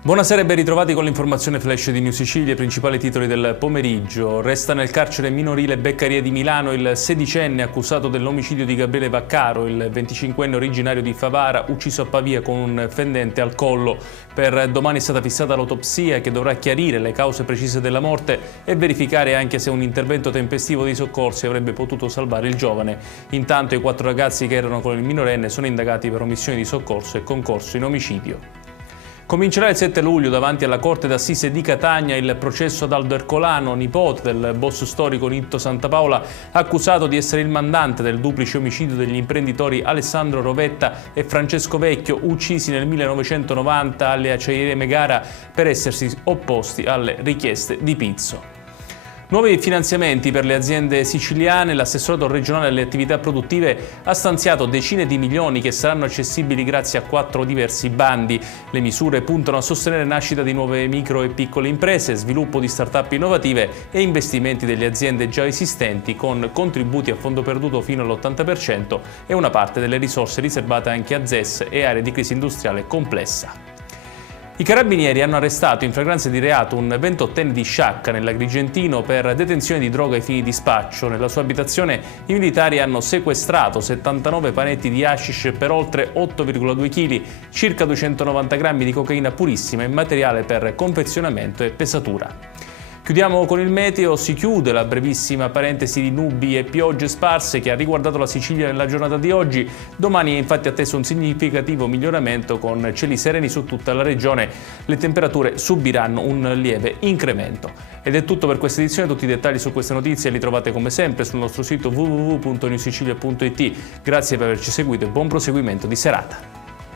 Buonasera e ben ritrovati con l'informazione flash di New Sicilia, i principali titoli del pomeriggio. Resta nel carcere minorile Beccaria di Milano il sedicenne accusato dell'omicidio di Gabriele Vaccaro, il 25enne originario di Favara, ucciso a Pavia con un fendente al collo. Per domani è stata fissata l'autopsia che dovrà chiarire le cause precise della morte e verificare anche se un intervento tempestivo dei soccorsi avrebbe potuto salvare il giovane. Intanto i 4 ragazzi che erano con il minorenne sono indagati per omissione di soccorso e concorso in omicidio. Comincerà il 7 luglio davanti alla Corte d'Assise di Catania il processo ad Aldo Ercolano, nipote del boss storico Nitto Santapaola, accusato di essere il mandante del duplice omicidio degli imprenditori Alessandro Rovetta e Francesco Vecchio, uccisi nel 1990 alle Acciaierie Megara per essersi opposti alle richieste di Pizzo. Nuovi finanziamenti per le aziende siciliane. L'assessorato regionale alle attività produttive ha stanziato decine di milioni che saranno accessibili grazie a 4 diversi bandi. Le misure puntano a sostenere nascita di nuove micro e piccole imprese, sviluppo di start-up innovative e investimenti delle aziende già esistenti con contributi a fondo perduto fino all'80% e una parte delle risorse riservate anche a ZES e aree di crisi industriale complessa. I carabinieri hanno arrestato in flagranza di reato un 28enne di Sciacca nell'Agrigentino per detenzione di droga ai fini di spaccio. Nella sua abitazione i militari hanno sequestrato 79 panetti di hashish per oltre 8,2 kg, circa 290 grammi di cocaina purissima e materiale per confezionamento e pesatura. Chiudiamo con il meteo, si chiude la brevissima parentesi di nubi e piogge sparse che ha riguardato la Sicilia nella giornata di oggi. Domani è infatti atteso un significativo miglioramento con cieli sereni su tutta la regione. Le temperature subiranno un lieve incremento. Ed è tutto per questa edizione, tutti i dettagli su queste notizie li trovate come sempre sul nostro sito www.newsicilia.it. Grazie per averci seguito e buon proseguimento di serata.